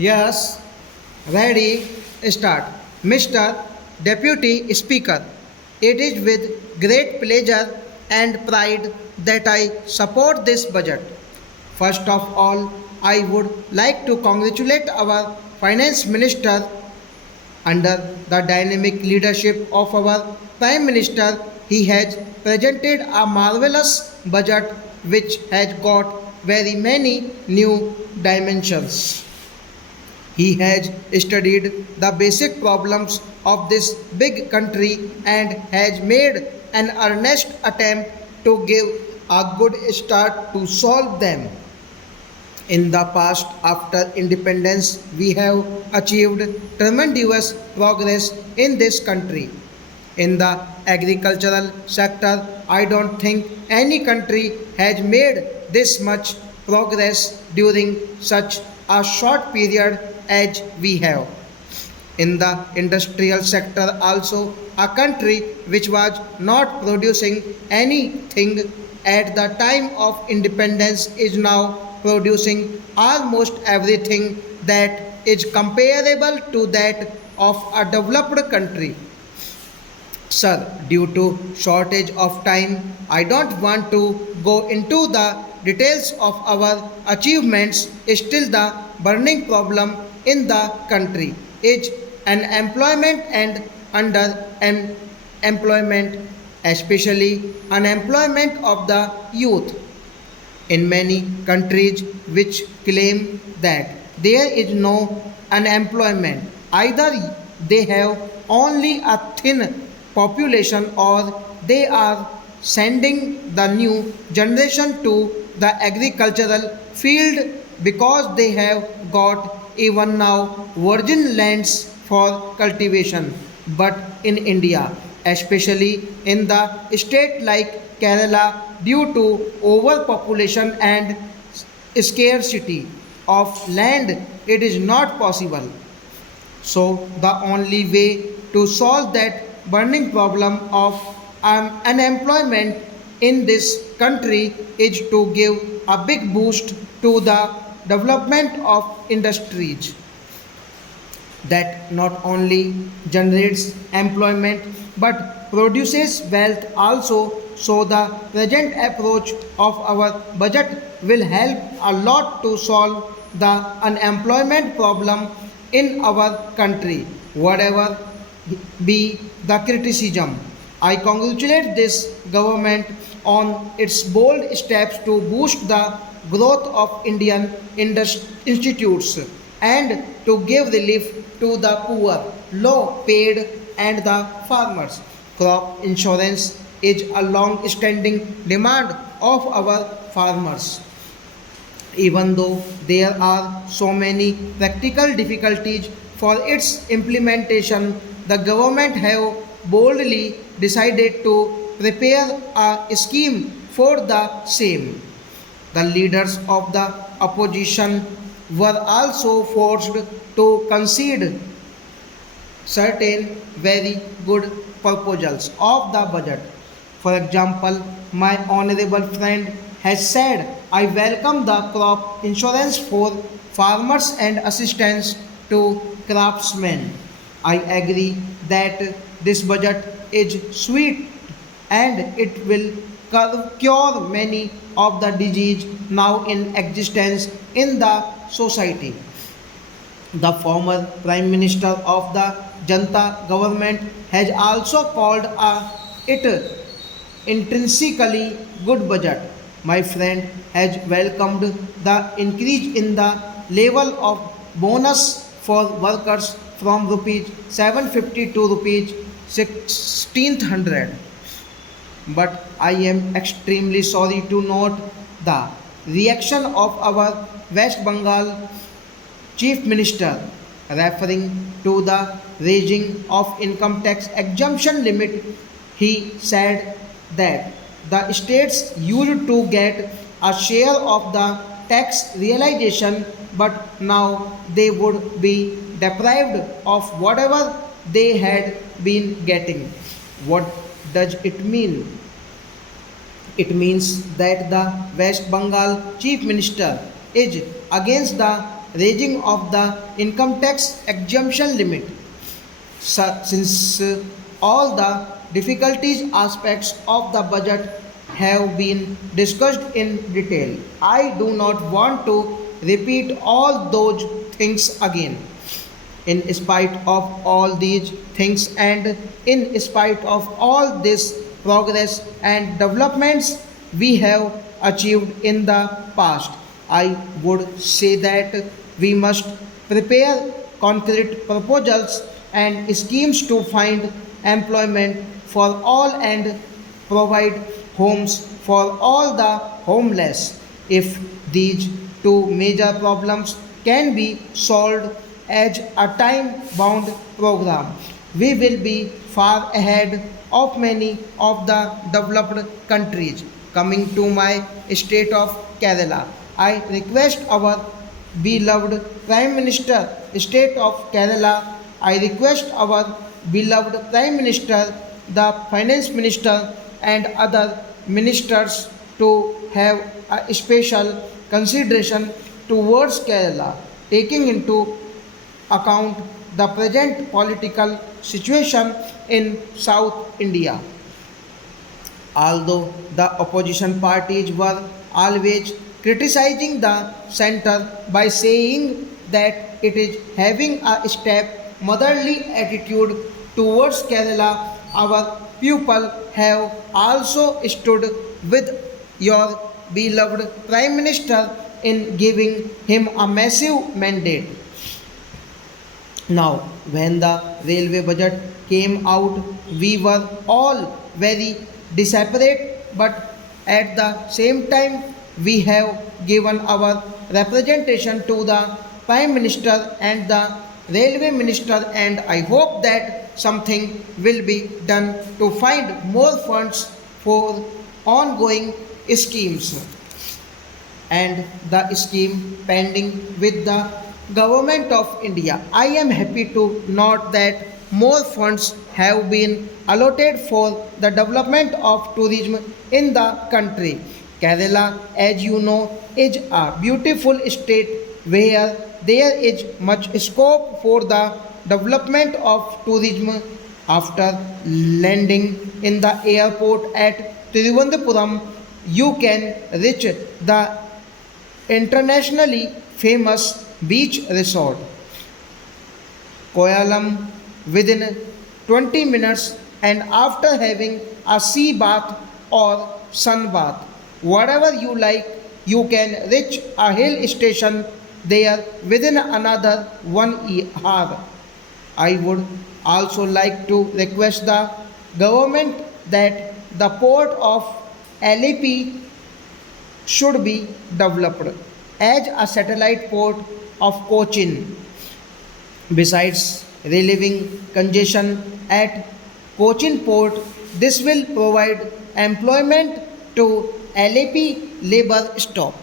Yes, ready, start. Mr. Deputy Speaker, it is with great pleasure and pride that I support this budget. First of all, I would like to congratulate our Finance Minister under the dynamic leadership of our Prime Minister. He has presented a marvelous budget which has got very many new dimensions. He has studied the basic problems of this big country and has made an earnest attempt to give a good start to solve them. In the past, after independence, we have achieved tremendous progress in this country. In the agricultural sector, I don't think any country has made this much progress during such a short period as we have. In the industrial sector, also, a country which was not producing anything at the time of independence is now producing almost everything that is comparable to that of a developed country. Sir, due to shortage of time, I don't want to go into the details of our achievements. Still, the burning problem in the country is unemployment and underemployment, especially unemployment of the youth. In many countries which claim that there is no unemployment, either they have only a thin population or they are sending the new generation to the agricultural field because they have got even now virgin lands for cultivation. But in India, especially in the state like Kerala, due to overpopulation and scarcity of land, it is not possible. So, the only way to solve that burning problem of unemployment in this country is to give a big boost to the development of industries that not only generates employment but produces wealth also. So the present approach of our budget will help a lot to solve the unemployment problem in our country. Whatever be the criticism, I congratulate this government on its bold steps to boost the growth of Indian institutes and to give relief to the poor, low paid, and the farmers. Crop insurance is a long standing demand of our farmers. Even though there are so many practical difficulties for its implementation, the government have boldly decided to prepare a scheme for the same. The leaders of the opposition were also forced to concede certain very good proposals of the budget. For example, my honorable friend has said, I welcome the crop insurance for farmers and assistance to craftsmen. I agree that this budget is sweet and it will cure many of the disease now in existence in the society. The former Prime Minister of the Janta government has also called it intrinsically good budget. My friend has welcomed the increase in the level of bonus for workers from rupees 750 to rupees 1600. But I am extremely sorry to note the reaction of our West Bengal Chief Minister, referring to the raising of income tax exemption limit. He said that the states used to get a share of the tax realization, but now they would be deprived of whatever they had been getting. What does it mean? It means that the West Bengal Chief Minister is against the raising of the income tax exemption limit. Since all the difficulties aspects of the budget have been discussed in detail, I do not want to repeat all those things again. In spite of all these things and in spite of all this progress and developments we have achieved in the past, I would say that we must prepare concrete proposals and schemes to find employment for all and provide homes for all the homeless. If these two major problems can be solved as a time bound program, we will be far ahead of many of the developed countries. Coming to my state of Kerala, I request our beloved Prime Minister, State of Kerala, I request our beloved Prime Minister, the Finance Minister, and other ministers to have a special consideration towards Kerala, taking into account the present political situation in South India. Although the opposition parties were always criticizing the center by saying that it is having a step motherly attitude towards Kerala, our people have also stood with your beloved Prime Minister in giving him a massive mandate. Now, when the railway budget came out, we were all very disappointed, but at the same time, we have given our representation to the Prime Minister and the Railway Minister, and I hope that something will be done to find more funds for ongoing schemes and the scheme pending with the government of India. I am happy to note that more funds have been allotted for the development of tourism in the country. Kerala, as you know, is a beautiful state where there is much scope for the development of tourism. After landing in the airport at Thiruvananthapuram, you can reach the internationally famous beach resort Koyalam within 20 minutes, and after having a sea bath or sun bath, whatever you like, you can reach a hill station there within another 1 hour. I would also like to request the government that the port of LAP should be developed as a satellite port of Cochin. Besides relieving congestion at Cochin port, this will provide employment to LAP labor stock.